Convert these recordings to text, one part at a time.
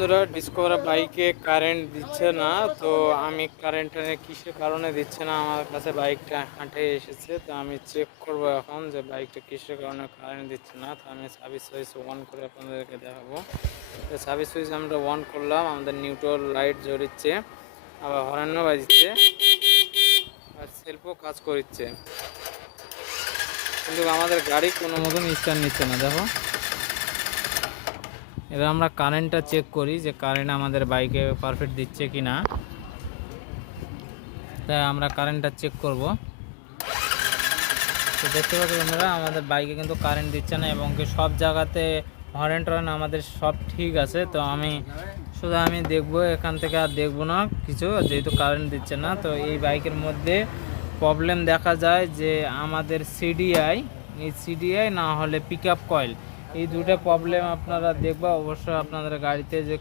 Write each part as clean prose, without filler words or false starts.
বন্ধুরা, ডিসকভার বাইকে কারেন্ট দিচ্ছে না। তো আমি কারেন্টটা কিসের কারণে দিচ্ছে না, আমার কাছে বাইকটা হাঁটে এসেছে। তো আমি চেক করব এখন যে বাইকটা কিসের কারণে কারেন্ট দিচ্ছে না। তো আমি সার্ভিস সুইচ অন করে আপনাদেরকে দেখাবো। তো সার্ভিস সুইচ আমরা অন করলাম, আমাদের নিউট্রাল লাইট জ্বলিচ্ছে, আবার হর্নও বাজছে, আর সেলফও কাজ করছে, কিন্তু আমাদের গাড়ি কোনো মতন স্টার্ট নিচ্ছে না। দেখো, এবার আমরা কারেন্টটা চেক করি যে কারেন্ট আমাদের বাইকে পারফেক্ট দিচ্ছে কি না। তাই আমরা কারেন্টটা চেক করব। তো দেখতে পাচ্ছি বন্ধুরা, আমাদের বাইকে কিন্তু কারেন্ট দিচ্ছে না এবং সব জায়গাতে হর্ন টর্ন আমাদের সব ঠিক আছে। তো আমি দেখবো, এখান থেকে আর দেখবো না কিছু, যেহেতু কারেন্ট দিচ্ছে না। তো এই বাইকের মধ্যে প্রবলেম দেখা যায় যে আমাদের সিডিআই না হলে পিক আপ কয়েল, এই দুটো প্রবলেম আপনারা দেখবা অবশ্যই আপনাদের গাড়িতে। যে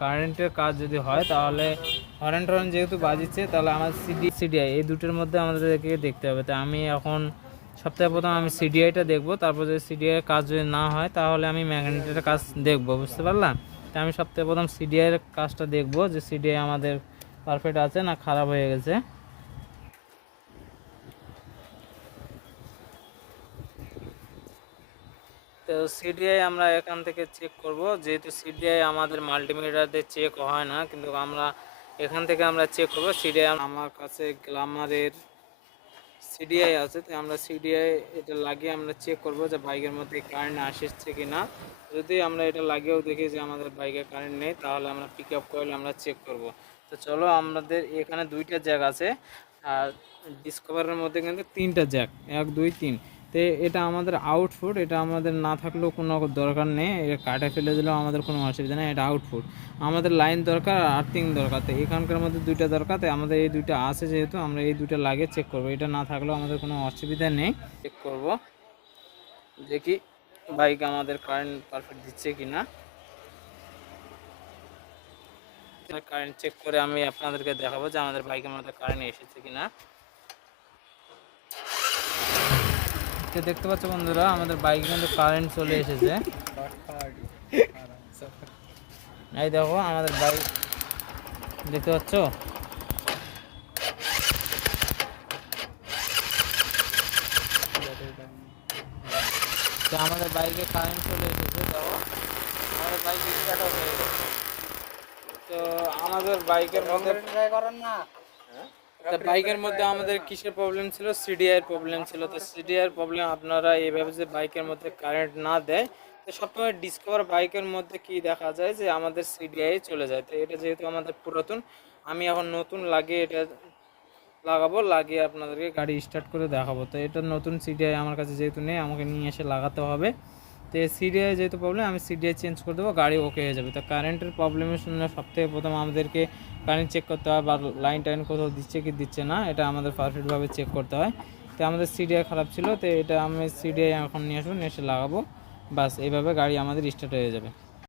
কারেন্টের কাজ যদি হয় তাহলে হর্ন টর্ন যেহেতু বাজিচ্ছে, তাহলে আমার সিডিআই এই দুটোর মধ্যে আমাদেরকে দেখতে হবে। তো আমি এখন সপ্তাহে প্রথম আমি সিডিআইটা দেখবো, তারপর যদি সিডিআই কাজ যদি না হয় তাহলে আমি ম্যাগনেটের কাজ দেখবো, বুঝতে পারলাম। তো আমি সপ্তাহে প্রথম সিডিআইয়ের কাজটা দেখবো যে সিডিআই আমাদের পারফেক্ট আছে না খারাপ হয়ে গেছে। তো সিডিআই আমরা এখান থেকে চেক করব, যেহেতু সিডিআই আমাদের মাল্টিমিটারে চেক হয় না, কিন্তু আমরা এখান থেকে আমরা চেক করব সিডিআই। আমার কাছে গ্ল্যামারের সিডিআই আছে, তো আমরা সিডিআই এটা লাগিয়ে আমরা চেক করব যে বাইকের মধ্যে কারেন্ট আসছে কি না। যদি আমরা এটা লাগিয়েও দেখি যে আমাদের বাইকে কারেন্ট নেই, তাহলে আমরা পিক আপ কয়েল আমরা চেক করব। তো চলো, আমাদের এখানে দুইটা জ্যাক আছে, আর ডিসকভারের মধ্যে কিন্তু তিনটা জ্যাক, 1 2 3। তো এটা আমাদের আউটপুট, এটা আমাদের না থাকলেও কোনো দরকার নেই, এটা কাটে ফেলে দিলেও আমাদের কোনো অসুবিধা নেই। এটা আউটপুট, আমাদের লাইন দরকার, আর্থিং দরকার। তো এখানকার মধ্যে দুইটা দরকার, তাই আমাদের এই দুইটা আছে, যেহেতু আমরা এই দুইটা লাগিয়ে চেক করব। এটা না থাকলেও আমাদের কোনো অসুবিধা নেই। চেক করব, দেখি বাইক আমাদের কারেন্ট পারফেক্ট দিচ্ছে কি না। কারেন্ট চেক করে আমি আপনাদেরকে দেখাবো যে আমাদের বাইকের মধ্যে কারেন্ট এসেছে কিনা। দেখতে পাচ্ছ বন্ধুরা, আমাদের বাইকে কিন্তু কারেন্ট চলে এসেছে। এই দেখো আমাদের বাইক, দেখতে পাচ্ছ। তো আমাদের বাইকে কারেন্ট চলে এসেছে, দেখো আমাদের বাইক স্টার্ট হয়ে গেছে। তো আমাদের বাইকের মধ্যে আমাদের কিসের প্রবলেম ছিল, সিডিআই প্রবলেম ছিল। তো সিডিআই প্রবলেম আপনারা এইভাবে যে বাইকের মধ্যে কারেন্ট না দেয়, তো সবসময় ডিসকভার বাইকের মধ্যে কি দেখা যায় যে আমাদের সিডিআই চলে যায়। তো এটা যেহেতু আমাদের পুরাতন, আমি এখন নতুন লাগিয়ে এটা লাগিয়ে আপনাদেরকে গাড়ি স্টার্ট করে দেখাবো। তো এটা নতুন সিডিআই আমার কাছে যেহেতু নেই, আমাকে নিয়ে এসে লাগাতে হবে। তো এই সিডিআই যেহেতু প্রবলেম, আমি সিডিআই চেঞ্জ করে দেবো, গাড়ি ওকে হয়ে যাবে। তো কারেন্টের প্রবলেমের জন্য সবথেকে প্রথম আমাদেরকে কারেন্ট চেক করতে হয়, বা লাইন টাইন কোথাও দিচ্ছে কি দিচ্ছে না, এটা আমাদের পারফেক্টভাবে চেক করতে হয়। তো আমাদের সিডিআই খারাপ ছিল, তো এটা আমি সিডিআই এখন নিয়ে আসবো, নিয়ে এসে লাগাবো, বাস এইভাবে গাড়ি আমাদের স্টার্ট হয়ে যাবে।